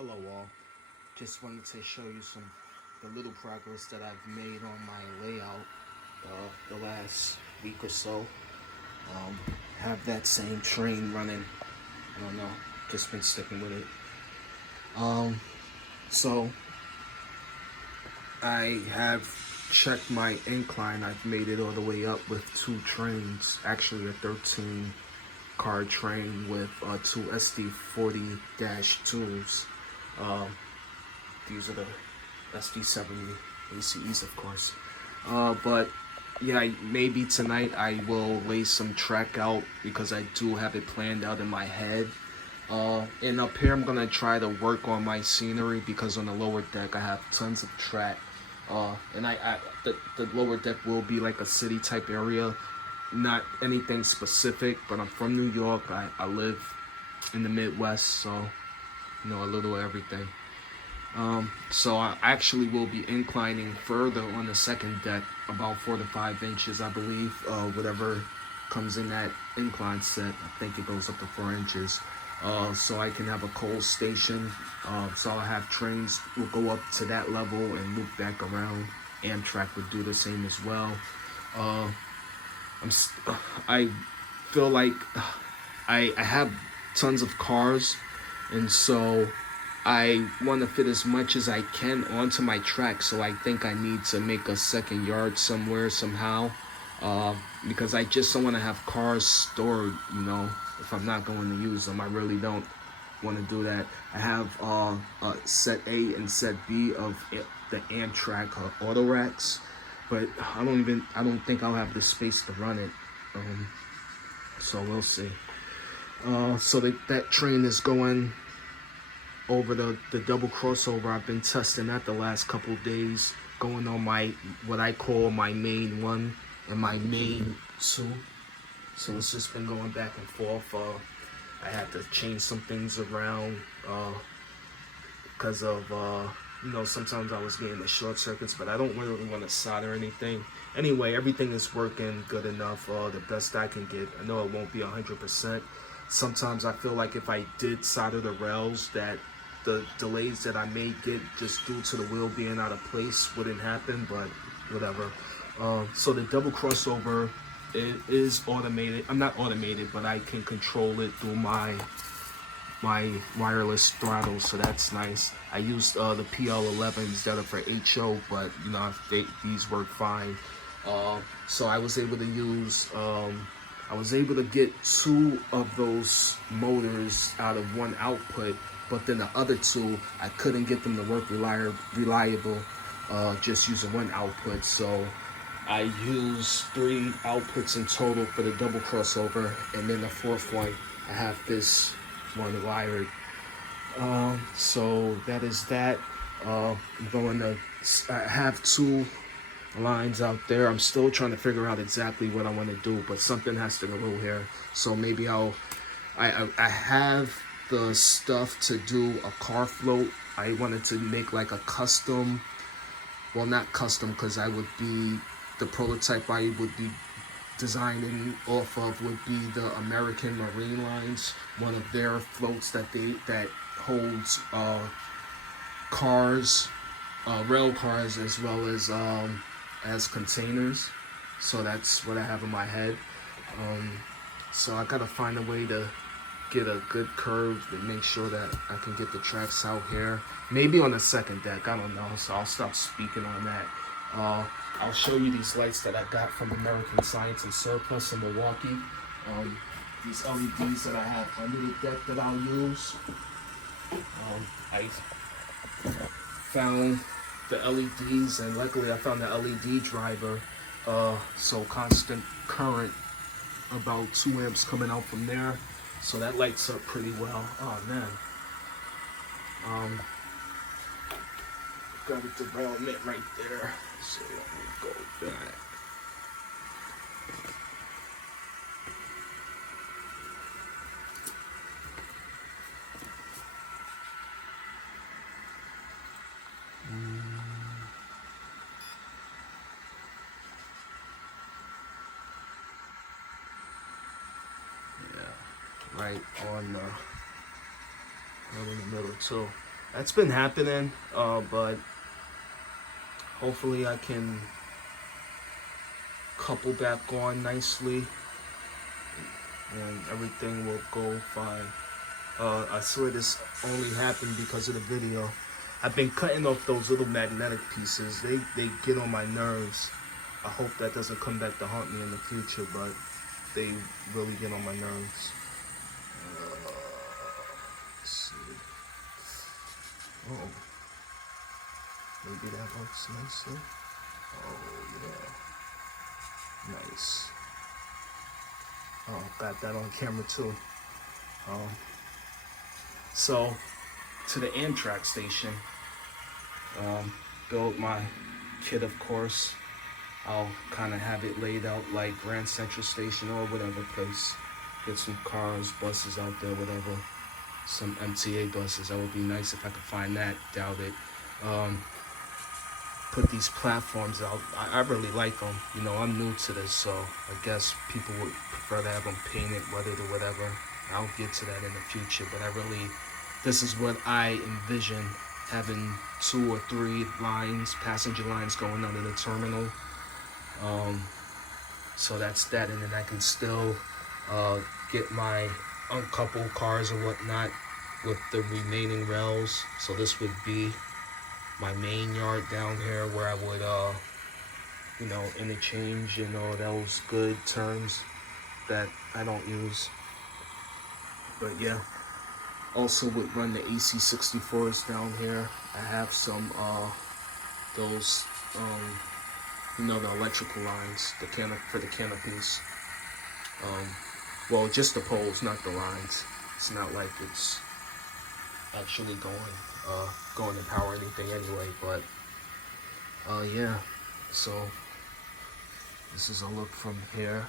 Hello all, just wanted to show you the little progress that I've made on my layout the last week or so. Um, have that same train running, I don't know, just been sticking with it. So I have checked my incline. I've made it all the way up with two trains, actually a 13 car train with two SD40-2s. These are the SD70 ACEs, of course. But yeah, maybe tonight I will lay some track out because I do have it planned out in my head. And up here I'm gonna try to work on my scenery because on the lower deck I have tons of track. And the lower deck will be like a city type area, not anything specific, but I'm from New York. I live in the Midwest, so you know a little everything. So I actually will be inclining further on the second deck, about 4 to 5 inches, I believe. Whatever comes in that incline set, I think it goes up to 4 inches. So I can have a coal station. So I'll have trains will go up to that level and loop back around. Amtrak would do the same as well. Uh, I feel like I have tons of cars, and so I want to fit as much as I can onto my track. So I think I need to make a second yard somewhere somehow, because I just don't want to have cars stored. You know, if I'm not going to use them, I really don't want to do that. I have set A and set B of the Amtrak auto racks, but I don't think I'll have the space to run it. So we'll see. So that train is going over the double crossover. I've been testing that the last couple days, going on my what I call my main one and my main two. So it's just been going back and forth. I had to change some things around because of sometimes I was getting the short circuits, but I don't really want to solder anything. Anyway, everything is working good enough. The best I can get. I know it won't be 100%. Sometimes I feel like if I did solder the rails, that the delays that I may get just due to the wheel being out of place wouldn't happen, but whatever. So the double crossover, it is automated. I'm not automated, but I can control it through my wireless throttle, so that's nice. I used the PL11s that are for HO, but you know these work fine. So I was able to use I was able to get two of those motors out of one output, but then the other two, I couldn't get them to work reliable just using one output. So I used 3 outputs in total for the double crossover, and then the fourth one, I have this one wired. So that is that. I'm going to I have 2 lines out there. I'm still trying to figure out exactly what I want to do, but something has to go here. So maybe I have the stuff to do a car float. I wanted to make like a custom, well, not custom, because the prototype I would be designing off of would be the American Marine Lines, one of their floats that holds cars, rail cars, as well as containers. So that's what I have in my head. So I gotta find a way to get a good curve to make sure that I can get the tracks out here. Maybe on the second deck, I don't know. So I'll stop speaking on that. I'll show you these lights that I got from American Science and Surplus in Milwaukee. These LEDs that I have under the deck that I'll use. I found the LEDs, and luckily I found the LED driver. So constant current, about 2 amps coming out from there. So that lights up pretty well. Oh man. Got a derailment right there. So let me go back. Yeah, right in the middle too. that's been happening, but hopefully I can couple back on nicely and everything will go fine. I swear this only happened because of the video. I've been cutting off those little magnetic pieces. They get on my nerves. I hope that doesn't come back to haunt me in the future, but they really get on my nerves. Let's see. Oh, maybe that works nicely. Oh yeah, nice. Oh, got that on camera too. So to the Amtrak station. Build my kit, of course. I'll kind of have it laid out like Grand Central Station or whatever place. Get some cars, buses out there, whatever. Some MTA buses. That would be nice if I could find that. Doubt it. Put these platforms out. I really like them. You know, I'm new to this, so I guess people would prefer to have them painted, weathered, or whatever. I'll get to that in the future, but this is what I envision, having 2 or 3 lines, passenger lines going under the terminal. So that's that, and then I can still get my uncoupled cars or whatnot with the remaining rails. So this would be my main yard down here where I would, interchange, those good terms that I don't use. But yeah, also would run the AC64s down here. I have some, those, the electrical lines, for the canopies. Well, just the poles, not the lines. It's not like it's actually going to power anything anyway, but yeah, so this is a look from here.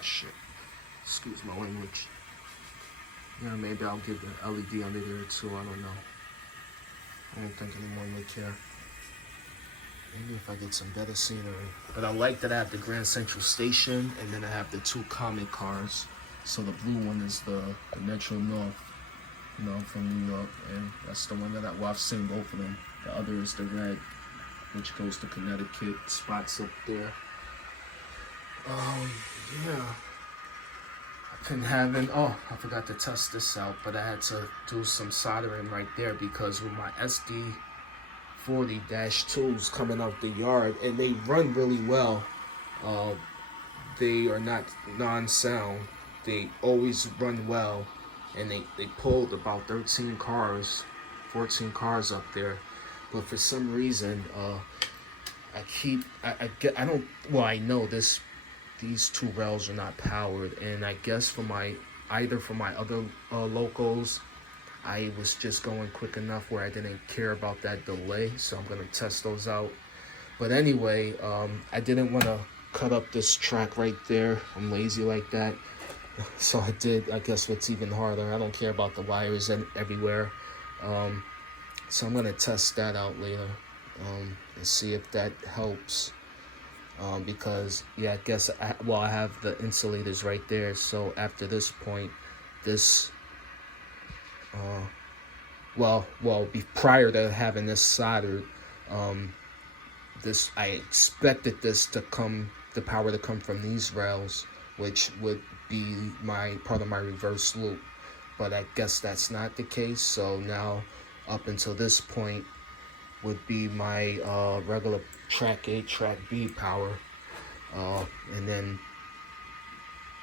Shit, excuse my language. Yeah, maybe I'll get the LED under there too, I don't know. I don't think anyone would care. Maybe if I get some better scenery. But I like that I have the Grand Central Station, and then I have the 2 comic cars. So the blue one is the Metro North, from New York, and that's the one that I've seen both of them. The other is the red, which goes to Connecticut, spots up there. Yeah. I've been having, I forgot to test this out, but I had to do some soldering right there because with my SD40-2s coming out the yard, and they run really well. They are not non-sound. They always run well, and they pulled about 13 cars, 14 cars up there. But for some reason, I know these 2 rails are not powered, and I guess for my other locals, I was just going quick enough where I didn't care about that delay, so I'm gonna test those out. But anyway, I didn't want to cut up this track right there. I'm lazy like that, so I did. I guess what's even harder, I don't care about the wires everywhere. So I'm gonna test that out later and see if that helps. Because I guess I have the insulators right there. So after this point, prior to having this soldered, I expected the power to come from these rails, which would be part of my reverse loop. But I guess that's not the case. So now, up until this point, would be my regular track A, track B power, and then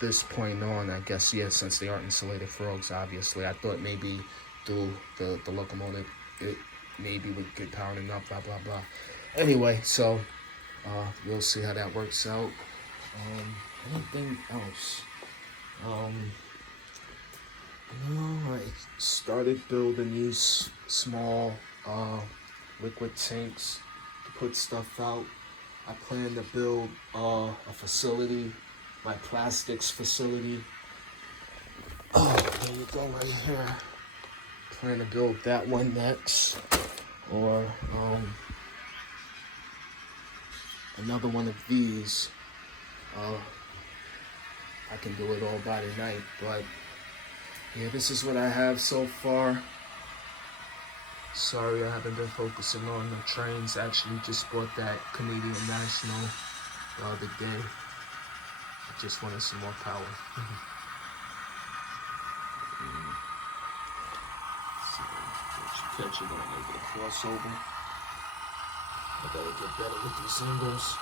this point on, I guess, since they aren't insulated frogs, obviously, I thought maybe through the locomotive, it maybe would get powered enough, blah, blah, blah. Anyway, so we'll see how that works out. Anything else? I started building these small liquid tanks to put stuff out. I plan to build a facility, my plastics facility. There you go, right here. Plan to build that one next, or another one of these. I can do it all by tonight, but Yeah, this is what I have so far. Sorry, I haven't been focusing on the trains. Actually, just bought that Canadian National the other day. I just wanted some more power. So, catch it when I make it a crossover. I gotta get better with these angles.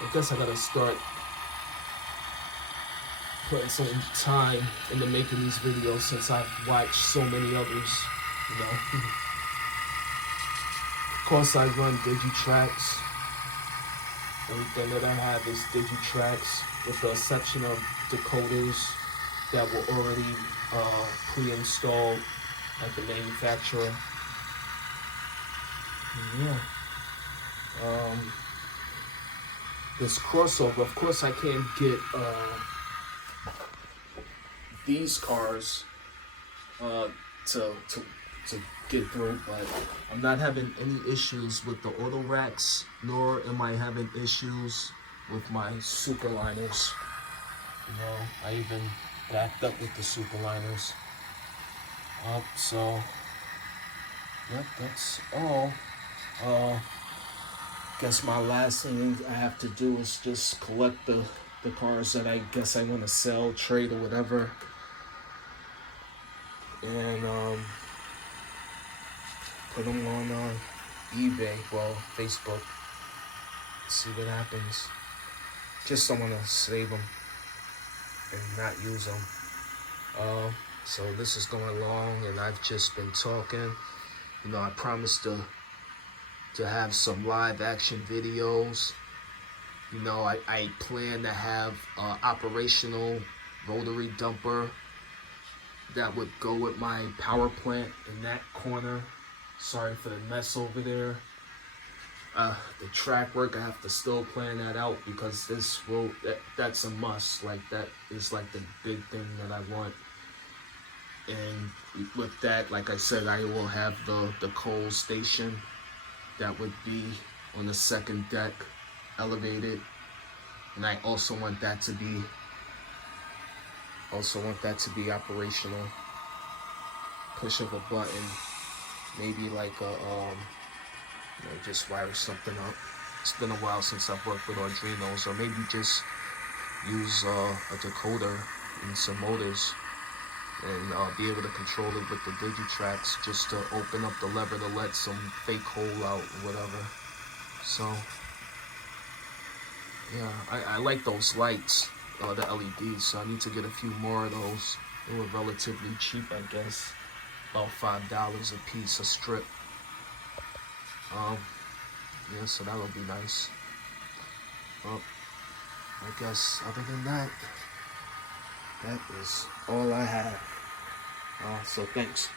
I guess I gotta start putting some time into making these videos since I've watched so many others, you know. Of course, I run Digitracks. Everything that I have is Digitracks, with the exception of decoders that were already pre-installed at the manufacturer. And yeah. This crossover, of course, I can't get these cars to get through, but I'm not having any issues with the auto racks, nor am I having issues with my superliners. You know, I even backed up with the superliners. So yep, that's all. Guess my last thing I have to do is just collect the cars that I guess I want to sell, trade, or whatever, and put them on eBay, well, Facebook. See what happens. Just don't want to save them and not use them. So this is going along, and I've just been talking. You know, I promised to have some live action videos. You know, I plan to have an operational rotary dumper that would go with my power plant in that corner. Sorry for the mess over there. The track work, I have to still plan that out, because that's a must. Like, that is like the big thing that I want. And with that, like I said, I will have the coal station that would be on the second deck, elevated. And I also want that to be operational. Push of a button, maybe like a just wire something up. It's been a while since I've worked with Arduinos, or maybe just use a decoder and some motors, and be able to control it with the Digitracks, just to open up the lever to let some fake hole out or whatever. So yeah, I like those lights, the LEDs, so I need to get a few more of those. They were relatively cheap, I guess, about $5 a piece, a strip. Yeah, so that'll be nice. Well, I guess other than that, that is all I have. So thanks.